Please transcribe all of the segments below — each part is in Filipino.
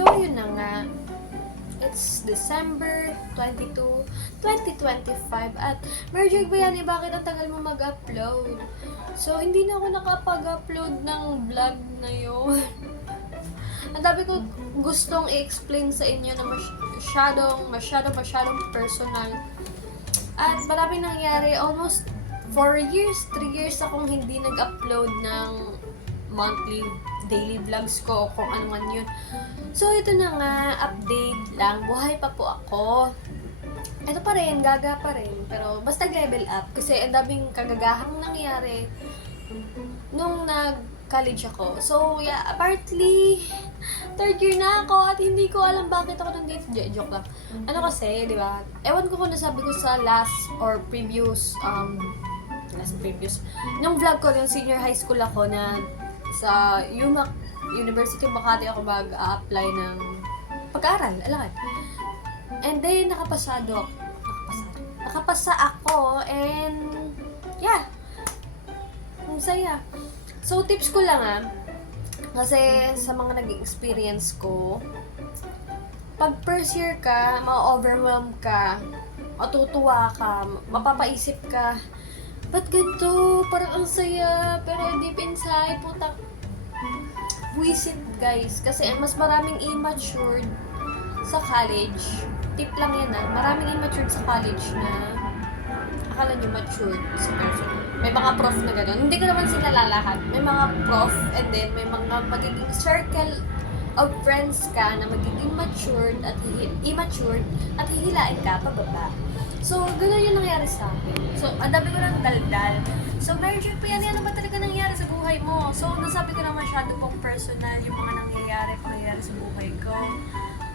So, yun na nga. It's December 22, 2025 at Merjig Bayani, bakit ang tagal mo mag-upload? So, hindi na ako nakapag-upload ng vlog na yun. Ang dami ko gustong i-explain sa inyo na masyadong personal. At maraming nangyari, almost 3 years akong hindi nag-upload ng monthly daily vlogs ko o kung ano man yun. So, ito na nga, update lang. Buhay pa po ako. Ito pa rin, gaga pa rin. Pero basta level up. Kasi ang daming kagagahang nangyari nung nag-college ako. So, yeah, apparently, 3rd year na ako at hindi ko alam bakit ako nandito. Joke lang. Ano kasi, di ba? Ewan ko kung nasabi ko sa previous, nung vlog ko, yung senior high school ako na sa UMAC, University of Makati ako mag-a-apply ng pag-aaral, alam. And then, nakapasa ako, and yeah, ang saya. So, tips ko lang kasi sa mga naging experience ko, pag first year ka, ma-overwhelm ka, matutuwa ka, mapapaisip ka, ba't ganito? Parang ang saya, pero deep inside, putang buwisit guys. Kasi mas maraming immature sa college. Tip lang yan maraming immature sa college na akala nyo matured sa person. May mga prof na gano'n. Hindi ko naman sila lalahat. May mga prof and then may mga magiging circle of friends ka na magiging immature at hihilain ka pababa. So, gano'n yung nangyari sa akin. So, ang dami ko ng daldal. So, Merjig Bayani, ano ba talaga nangyari sa buhay mo? So, nasabi ko na masyado pong personal yung mga pangyayari sa buhay ko.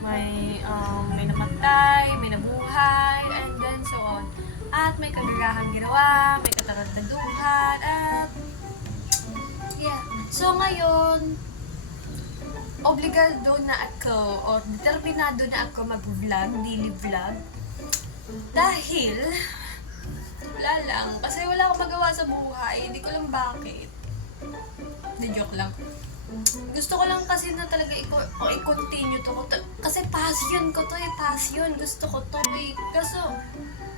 May namatay, may nabuhay, and then so on. At may kagagahang ginawa, may katarantaduhan, at yeah. So, ngayon, obligado na ako, o determinado na ako mag-vlog, daily vlog. Dahil, wala lang. Kasi wala akong magawa sa buhay. Hindi ko lang bakit. Hindi, joke lang. Gusto ko lang kasi na talaga i-continue to. Kasi passion ko to passion. Gusto ko to Kaso,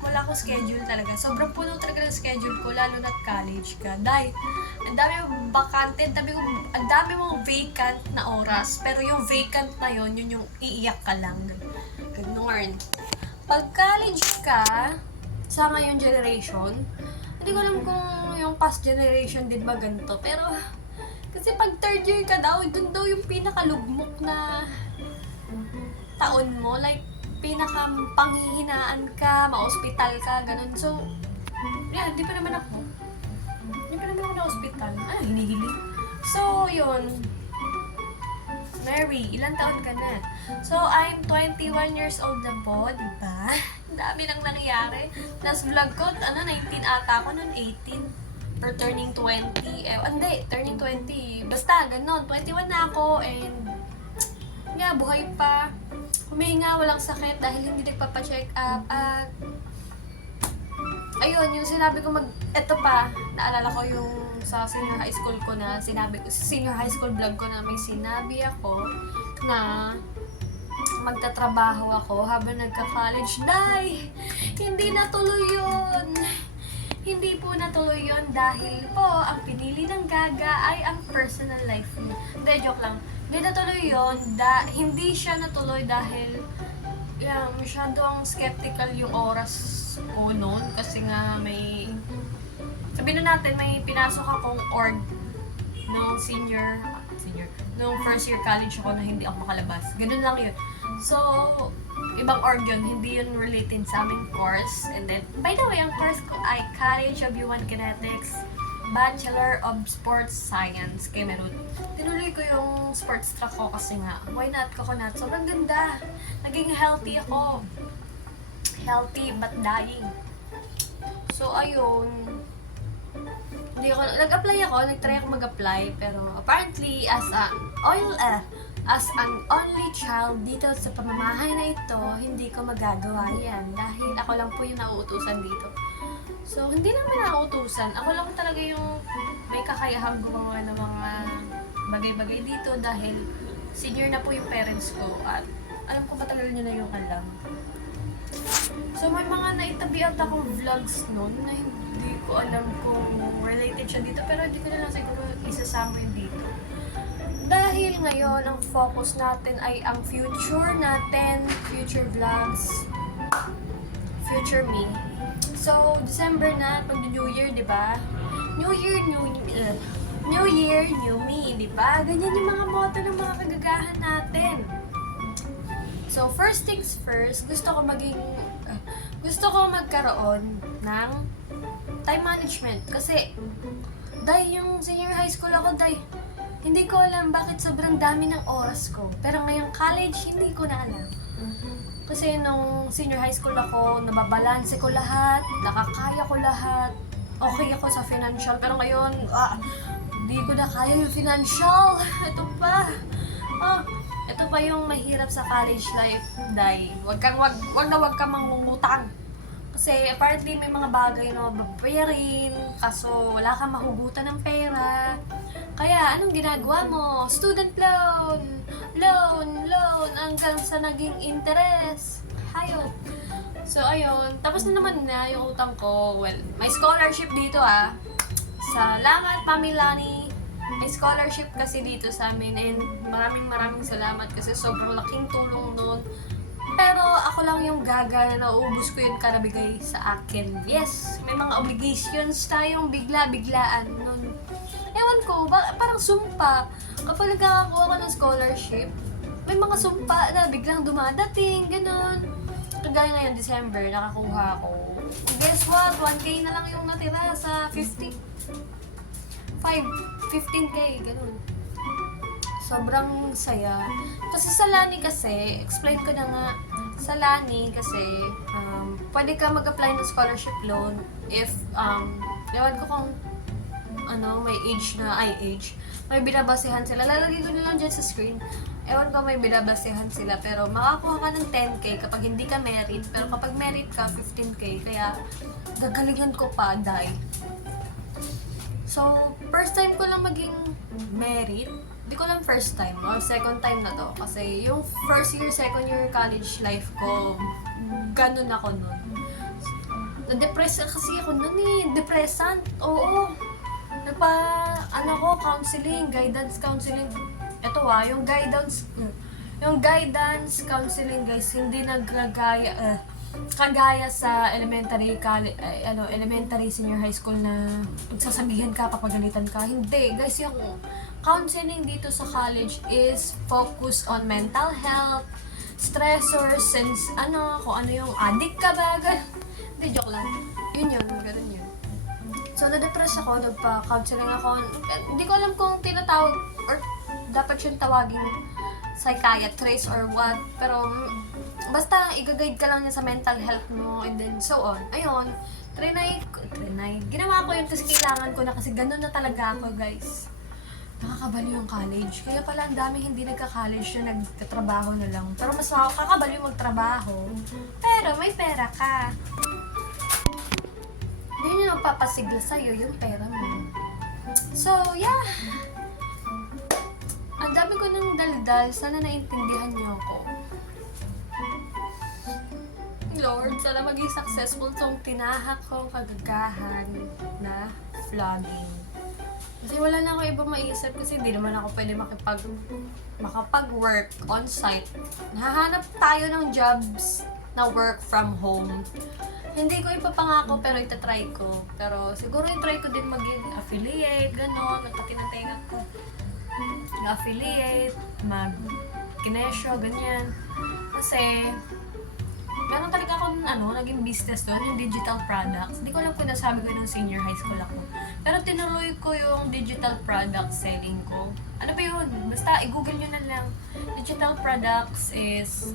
wala akong schedule talaga. Sobrang puno talaga ng schedule ko, lalo na college ka. Dahil, ang dami mong bakante, ang dami mong vacant na oras. Pero yung vacant na yun yung iiyak ka lang. Ganun. Pag college ka, sa ngayon generation, hindi ko alam kung yung past generation din ba ganito. Pero, kasi pag 3rd year ka daw, dun daw yung pinakalugmok na taon mo. Like, pinaka-panghihinaan ka, ma-hospital ka, ganun. So, yeah, hindi pa naman ako na-hospital. Hinihiling. So, yun. Mary, ilang taon ka na? So, I'm 21 years old na po, diba? Ang dami nang nangyayari. Last vlog ko, 19 ata ako, nun 18. Or turning 20. Hindi, turning 20. Basta, ganon. 21 na ako, and yeah, buhay pa. Humihinga, walang sakit dahil hindi nagpapacheck up. At ayun, yung sinabi ko eto pa, naalala ko yung sa senior high school ko na senior high school vlog ko na may sinabi ako na magtatrabaho ako habang nagka-college. Dahil hindi natuloy yun. Hindi po natuloy yun dahil po ang pinili ng gaga ay ang personal life niya. Hindi, joke lang. Hindi natuloy yun. Hindi siya natuloy dahil masyadong skeptical yung oras ko noon. Kasi nga sabihin na natin, may pinasok akong org nung nung first year college ako na hindi ako makalabas. Ganun lang yun. So, ibang org yun, hindi yun related sa aming course. And then, by the way, ang course ko ay College of Human Kinetics, Bachelor of Sports Science, Cameroon. Tinuloy ko yung sports track ko kasi nga, why not coconut? Sobrang ganda. Naging healthy ako. Healthy but dying. So, ayun. Nag-apply ako, nag-try ako mag-apply, pero apparently, as an only child dito sa pamamahay na ito, hindi ko magagawa yan. Dahil ako lang po yung nauutusan dito. So, hindi naman nauutusan. Ako lang talaga yung may kakayahang gumawa ng mga bagay-bagay dito dahil senior na po yung parents ko at alam ko matagal nyo na yung alam. So may mga naitabi at akong vlogs nun na hindi ko alam kung related siya dito, pero hindi ko na lang siguro isasama yun dito. Dahil ngayon, ang focus natin ay ang future natin, future vlogs, future me. So, December na, pag New Year, di ba? New Year, New Me, di ba? Ganyan yung mga motto ng mga kagagahan natin. So, first things first, gusto ko magkaroon ng time management. Kasi, yung senior high school ako, hindi ko alam bakit sobrang dami ng oras ko. Pero ngayong college, hindi ko na alam. Kasi nung senior high school ako, nababalanse ko lahat, nakakaya ko lahat, okay ako sa financial. Pero ngayon, hindi ko na kaya yung financial. Ito pa. Ito pa yung mahirap sa college life, Wag kang mangungutang. Kasi apparently may mga bagay na babayarin, kaso wala kang mahugutan ng pera. Kaya anong ginagawa mo? Student loan, hanggang sa naging interest. Hayop. So ayun, tapos na naman na yung utang ko. Well, may scholarship dito Salamat, Mami Lani. May scholarship kasi dito sa amin and maraming salamat kasi sobrang laking tulong nun. Pero ako lang yung gaga na nauubos ko yung karabigay sa akin. Yes, may mga obligations tayong bigla-biglaan nun. Ewan ko, parang sumpa. Kapag nagkakakuha ka ng scholarship, may mga sumpa na biglang dumadating, ganun. Kagaya ngayon, December, nakakuha ako. Guess what? 1K na lang yung natira sa 15K, ganun. Sobrang saya. Kasi sa Lani kasi, explain ko na nga, sa Lani kasi, pwede ka mag-apply ng scholarship loan if, ewan ko kung, may may binabasehan sila. Lalagay ko na lang dyan sa screen. Ewan ko may binabasehan sila, pero makakuha ka ng 10K kapag hindi ka merit, pero kapag merit ka, 15K. Kaya, gagalingan ko pa, So, first time ko lang maging merit. Hindi ko lang first time or second time na to. Kasi yung first year, second year college life ko, ganun ako nun. Na-depress kasi ako nun depressant. Oo. Counseling, guidance counseling. Ito yung guidance counseling guys, hindi kagaya sa elementary, senior high school na pagsasabihan ka, papagalitan ka. Hindi, guys, yung counseling dito sa college is focused on mental health, stressors, kung ano yung addict ka ba, hindi, joke lang. Ganun yun. So, na-depress ako, nagpa-counseling ako. Hindi ko alam kung tinatawag or dapat yung tawaging psychiatrist or what, pero basta i-guide ka lang niya sa mental health mo and then so on. Ayun, trinay. Ginawa ko yun kasi kailangan ko na kasi ganun na talaga ako, guys. Nakakabali yung college. Kaya pala ang dami hindi nagka-college na nagtatrabaho na lang. Pero mas kakabali magtrabaho. Pero may pera ka. Hindi nyo magpapasigla sa'yo yung pera mo. So, yeah. Ang dami ko ng daldal. Sana naintindihan niyo ako. Lord, sana maging successful tong tinahak kong kagagahan na vlogging. Kasi wala na ako ibang maisip kasi hindi naman ako pwede makapag-work on-site. Nahahanap tayo ng jobs na work from home. Hindi ko ipapangako pero itatry ko. Pero siguro itry ko din maging affiliate, gano'n. Magpakinantengan ko. Affiliate, mag-kinesyo, ganyan. Kasi meron talaga akong naging business doon, yung digital products. Hindi ko alam kung nasabi ko nung senior high school ako. Pero tinuloy ko yung digital product selling ko. Ano ba yun? Basta i-google nyo na lang. Digital products is,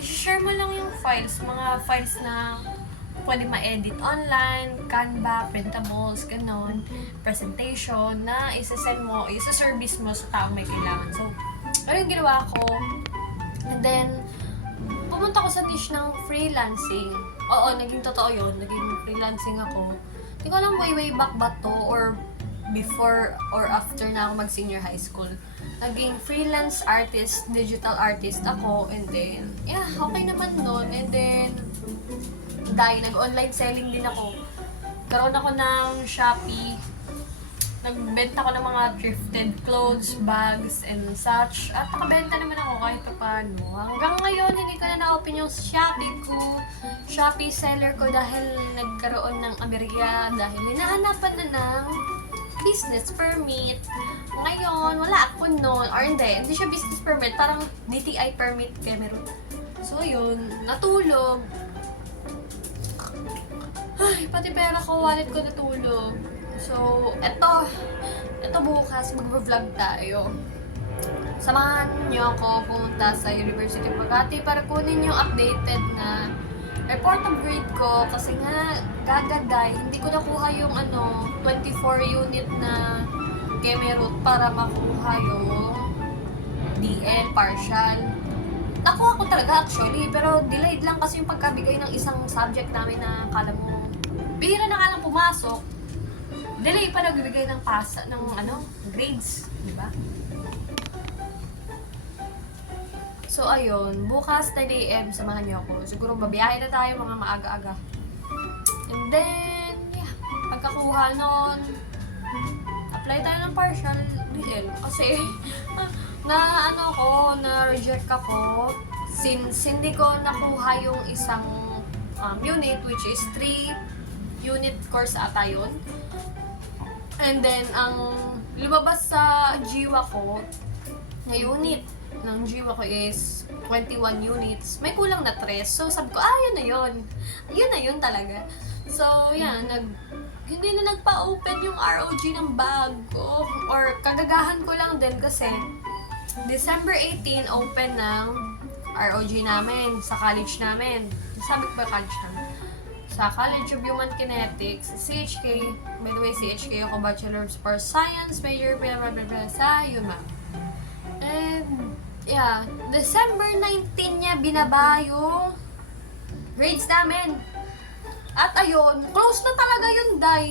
i-share mo lang yung mga files na pwede ma-edit online, Canva, printables, ganon, presentation, na isa-send mo, isa-service mo sa taong may kailangan. So, ano yung ginawa ko? And then, pumunta ko sa niche ng freelancing. Oo, naging totoo yun. Naging freelancing ako. Hindi ko alam way back ba to or before or after na ako mag-senior high school. naging freelance artist, digital artist ako, and then, yeah, okay naman nun. And then, dahil nag-online selling din ako. Karoon ako ng Shopee. Nagbenta ko ng mga thrifted clothes, bags, and such. At nakabenta naman ako kahit paano. Hanggang ngayon, hindi ko na na-open yung Shopee ko. Shopee seller ko dahil nagkaroon ng aberya. Dahil hinahanapan na ng business permit. Ngayon, wala ako noon. Or hindi siya business permit. Parang DTI permit kaya meron. So, yun. Natulog. Ay, pati pera ko, wallet ko natulog. So, eto bukas, mag-vlog tayo. Samahan niyo ako pumunta sa University of Makati para kunin yung updated na report of grade ko kasi nga gagaday, hindi ko nakuha yung 24 unit na Kemerut para makuha yung DL partial. Nakuha ko talaga actually, pero delayed lang kasi yung pagkabigay ng isang subject namin na akala mo bihira na nga lang pumasok. Delay pa nagbibigay ng pasa ng grades, di ba? So ayun, bukas 10 AM samahan niyo ako. Siguro babiyahe na tayo mga maaga-aga. And then, yeah, pagkakuha nun, apply tayo ng partial DL kasi na-reject ako since hindi ko nakuha yung isang unit which is 3-unit course ata yun. And then, ang lumabas sa GWA ko, na unit ng GWA ko is 21 units. May kulang na 3. So, sabi ko, yun na yun. Yun na yun talaga. So, yan, hindi na nagpa-open yung ROG ng bag ko. Or, kagagahan ko lang din kasi December 18, open ng ROG namin, sa college namin. Sabi ko ba college namin? Sa College of Human Kinetics, CHK, by the way, CHK ako, Bachelor of Sports Science, major, blah, blah, blah, blah, sa UMA. And, yeah, December 19 niya binaba yung grades namin. At ayun, close na talaga yung DAI.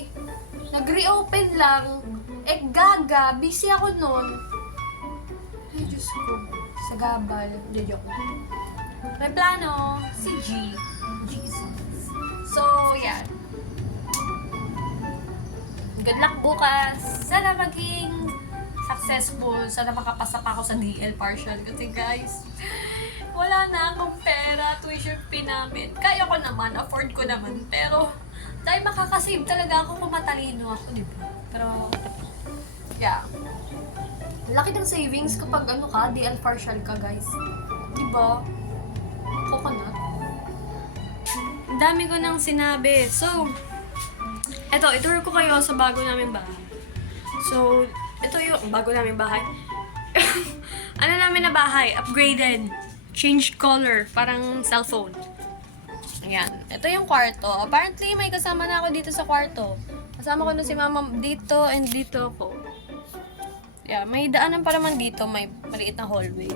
Nag-reopen lang. Gaga, busy ako nun. Ay, Diyos ko, sa gabal, hindi joke. May plano, si G. Jesus. So, yan. Good luck bukas. Sana maging successful. Sana makapasa pa ako sa DL partial. Kasi guys, wala na akong pera. Tuition fee namin. Kaya ko naman. Afford ko naman. Pero, dahil makakasave talaga ako kung matalino ako, di ba? Pero, yeah. Laki ng savings kapag DL partial ka, guys. Di ba? Coconut. Dami ko nang sinabi. So, itour ko kayo sa bago namin bahay. So, ito yung bago namin bahay. Namin na bahay? Upgraded. Changed color. Parang cellphone. Ayan. Ito yung kwarto. Apparently, may kasama na ako dito sa kwarto. Kasama ko na si mama dito and dito ako. Yeah, may daanan pa naman dito. May maliit na hallway.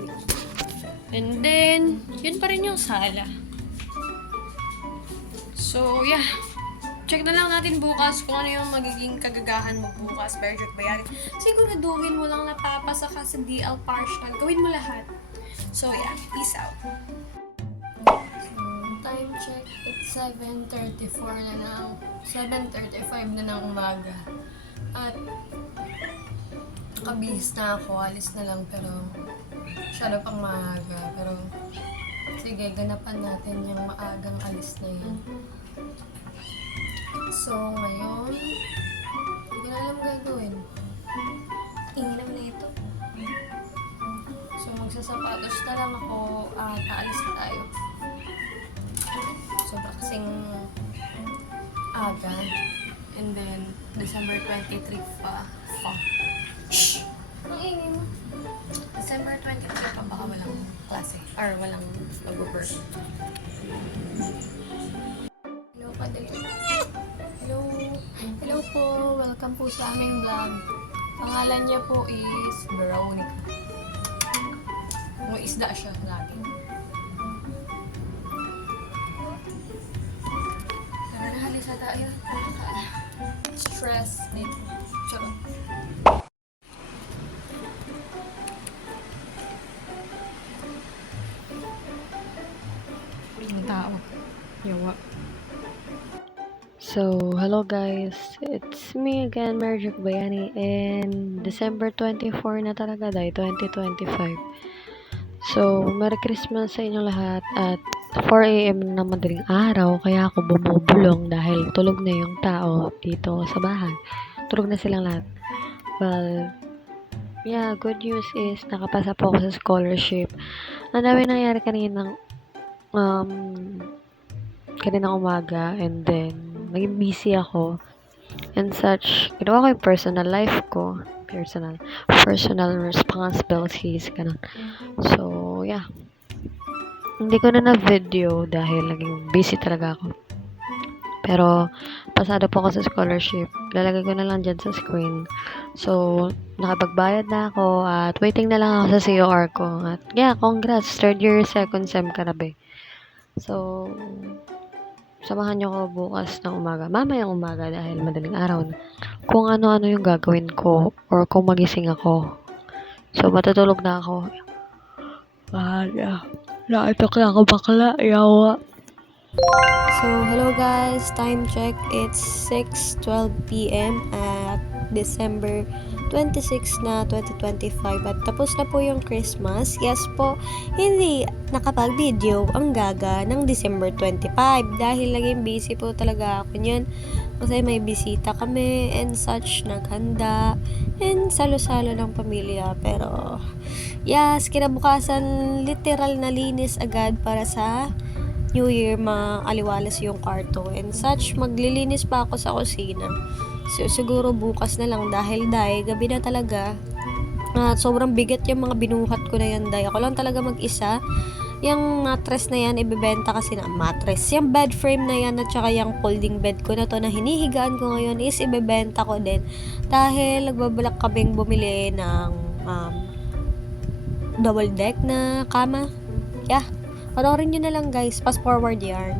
And then, yun pa rin yung sala. So, yeah. Check na lang natin bukas kung ano yung magiging kagagahan mo bukas. Pero check ba yan? Siguraduhin mo lang napapasa ka sa DL partial. Gawin mo lahat. So, yeah. Peace out. So, time check at 7:34 na lang. 7:35 na ng umaga. At nakabihis na ako. Alis na lang pero masyado pang maaga. Pero sige, ganapan natin yung maagang alis na yun. So, ngayon, hindi ko na alam gagawin. Tingnan na ito. So, magsasapatos na lang ako at aalis na tayo. Sobra kasing aga. And then, December 23 pa. Shhh! Ang ingin mo. December 23 pa baka walang klase. Or walang mag-work. Hello, Padre. Hello po. Welcome po sa aming vlog. Pangalan niya po is Veronica. May isda siya lagi. Tara na, halisa tayo. Stress dito. Charot. ng tao. Yawa. So, hello guys, it's me again, Merjuk Bayani, and December 24 na talaga dahil 2025. So, Merry Christmas sa inyo lahat at 4 a.m. na madaling araw, kaya ako bumubulong dahil tulog na yung tao dito sa bahay. Tulog na silang lahat. Well, yeah, good news is nakapasa po ako sa scholarship. Ang dami nangyari kaninang umaga, and then naging busy ako and such. Ginawa ko yung personal life ko, personal responsibilities, ganun. So, yeah. Hindi ko na video dahil naging busy talaga ako. Pero, pasado po ako sa scholarship. Lalagay ko na lang dyan sa screen. So, nakapagbayad na ako at waiting na lang ako sa COR ko. At yeah, congrats. Third year, second sem ka na, be. So, samahan niyo ko bukas ng umaga. Mamayang umaga dahil madaling araw na. Kung ano-ano yung gagawin ko or kung magising ako. So, matutulog na ako. Yeah. Nakatok na ako bakla. Yawa. So, hello guys. Time check. It's 6:12 p.m. at December 26 na 2025. At tapos na po yung Christmas. Yes po, hindi nakapag-video ang gaga ng December 25 dahil laging busy po talaga ako niyan. Kasi may bisita kami and such, naghanda and salo-salo ng pamilya. Pero, yes, kinabukasan literal na linis agad para sa New Year, maaliwalas yung kwarto and such. Maglilinis pa ako sa kusina. So, siguro bukas na lang dahil gabi na talaga. At sobrang bigat yung mga binuhat ko na yan, ako lang talaga mag-isa. Yung mattress na yan, ibebenta kasi na mattress. Yung bed frame na yan at saka yung folding bed ko na to na hinihigaan ko ngayon is ibebenta ko din. Dahil nagbabalak kaming bumili ng double deck na kama. Yeah. Panoorin nyo na lang guys, fast forward yarn.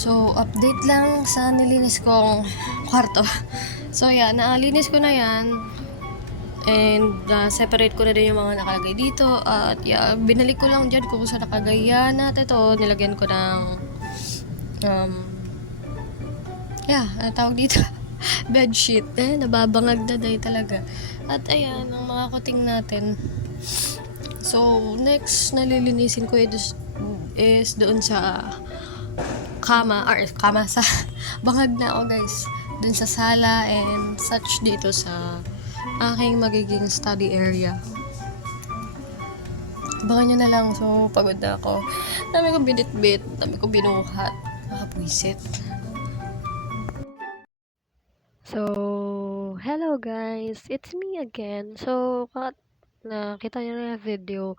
So, update lang sa nilinis kong kwarto. So, yeah, naalinis ko na yan. And, separate ko na din yung mga nakalagay dito. At, yeah, binalik ko lang dyan kung saan nakagaya na. Ito, nilagyan ko ng, ano tawag dito? Bedsheet. Nababangag na dahil talaga. At, ayan, ang mga kuting natin. So, next nalilinisin ko is doon sa kama sa bangag na ako guys, dun sa sala and such dito sa aking magiging study area. Abangan nyo na lang. So, pagod na ako. Dami ko binitbit, dami ko binuhat. Nakapwisit. So, hello guys, it's me again. So, nakita nyo na yung video,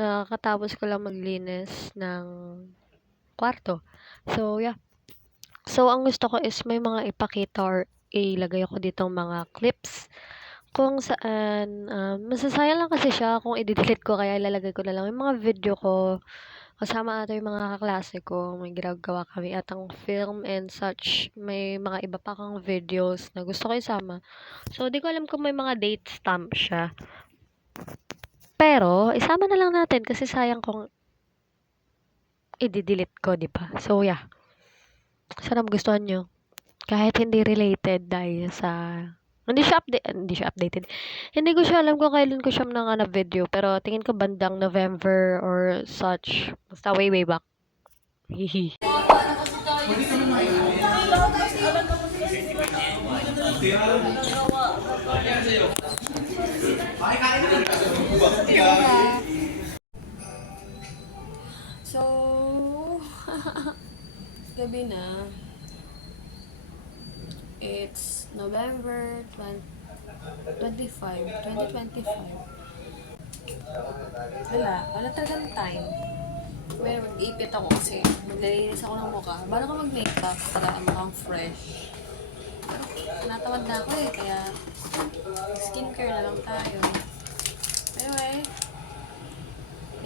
nakatapos ko lang maglinis ng kwarto. So, yeah. So, ang gusto ko is may mga ipakita or ilagay ako ditong mga clips kung saan masasayang lang kasi siya kung i-delete ko, kaya ilalagay ko na lang yung mga video ko kasama ata yung mga kaklase ko. May ginagawa kami atang film and such. May mga iba pa kang videos na gusto ko isama. So, di ko alam kung may mga date stamp siya. Pero, isama na lang natin kasi sayang kung i-delete ko, di ba? So, yeah. Sana magustuhan nyo. Kahit hindi related dahil sa... Hindi siya updated. Hindi ko siya alam kung kailan ko siya na video. Pero tingin ko bandang November or such. Basta way back. Hihi. So, gabi na. It's November 2025. Wala talaga ng time. Well, mag-ipit ako kasi maglilinis ako ng mukha. Bago ko mag-makeup para mukhang fresh. Pero natamad na ako eh, kaya skincare na lang tayo. Anyway,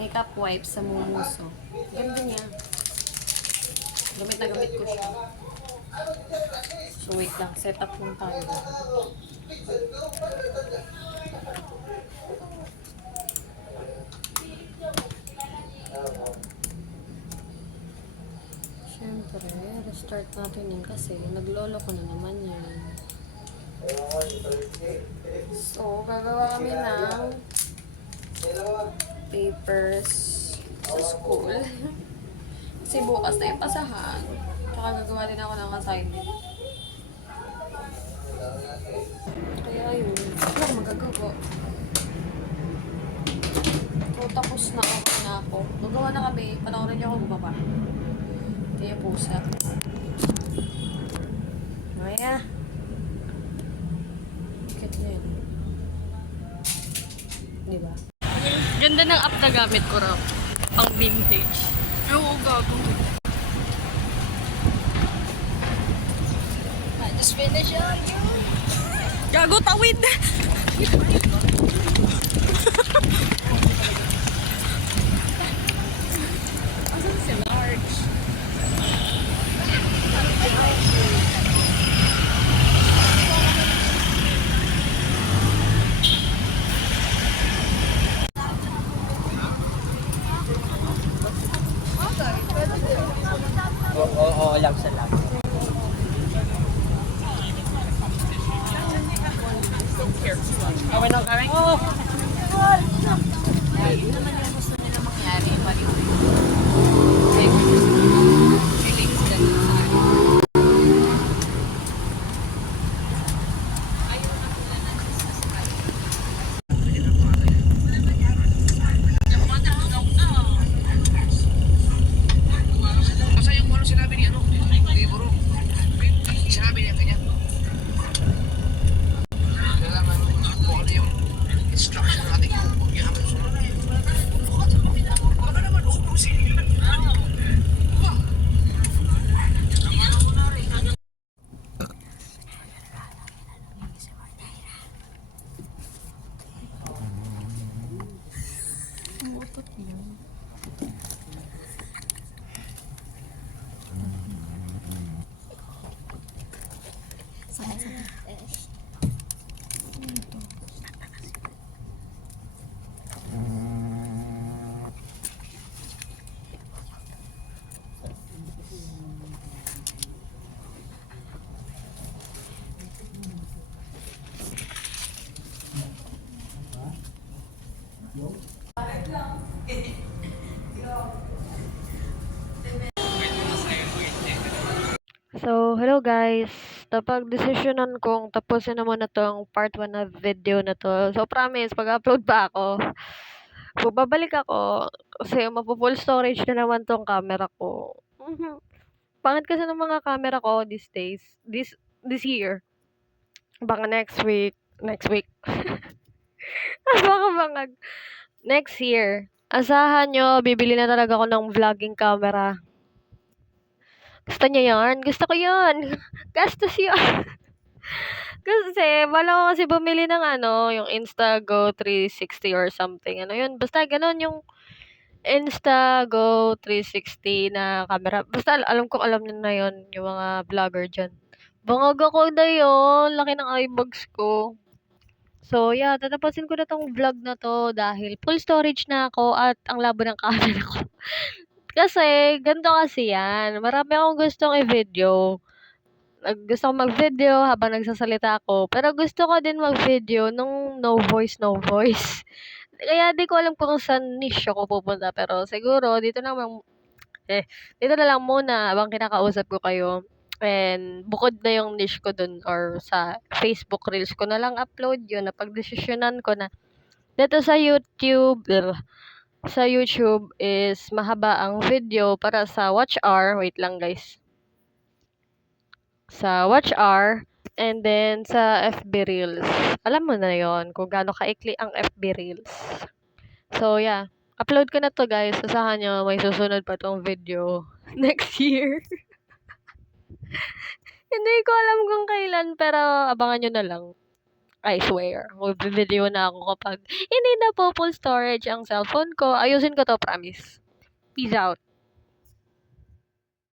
makeup wipes sa Mumuso. Ganda niya. Gamit na gamit ko siya. So wait lang, set up lang tayo. Siyempre, restart natin yun kasi naglolo ko na naman yan. So, gagawa kami ng papers sa school. Kasi bukas na yung pasahan. Tsaka gagawa din ako ng assignment. Kaya yun, wala akong magagawa. So, tapos na ako. Gagawa na kami. Panoorin niyo ako bumaba. Kaya pusa. Maya. Kit na yun. Diba? Ganda ng app na gamit ko raw. Pang vintage. Oo, gago. I just finished on you. Gago, tawid! Asan si Large? Oo, lang sa lang. Okay lang kami? Oo. Yun naman yung gusto nila mangyari. Pari-pari. Feelings ka na. Kasi yung ano sinabi ni ano, libro. Sinabi niya ganyan. Kailangan kung ano yung instruction natin kung huwag niya naman sunod. Baka naman ubusin. So, hello guys. Napag-desisyonan kong tapusin na muna tong part 1 na video na to. So, promise, pag-upload pa ako, babalik ako kasi mapu-full storage na naman tong camera ko. Pangit kasi ng mga camera ko these days. This year. Baka next week. Baka next year. Asahan nyo, bibili na talaga ako ng vlogging camera. Gusto niya yan? Gusto ko yan. Gastos yan. Kasi, bala ko kasi bumili ng yung Instago 360 or something. Ano yun? Basta ganun yung Instago 360 na camera. Basta alam nyo na yun, yung mga vlogger dyan. Bangag ako na yun. Laki ng eyebags ko. So, yeah, tatapusin ko na tong vlog na to dahil full storage na ako at ang labo ng camera ko. Kasi, ganito kasi yan. Marami akong gustong i-video. Gusto ko mag-video habang nagsasalita ako. Pero gusto ko din mag-video nung no voice. Kaya di ko alam kung saan niche ako pupunta. Pero siguro, dito na lang muna habang kinakausap ko kayo. And bukod na yung niche ko dun or sa Facebook Reels ko na lang upload yun. Napag-desisyonan ko na dito sa YouTube is mahaba ang video para sa watch hour. Wait lang guys. Sa watch hour, And then, sa FB Reels. Alam mo na yon kung gaano kaikli ang FB Reels. So, yeah. Upload ko na to, guys. Asahan nyo, may susunod pa tong video next year. Hindi ko alam kung kailan, pero abangan nyo na lang. I swear. Mag-video na ako kapag hindi na po full storage ang cellphone ko. Ayusin ko to, promise. Peace out.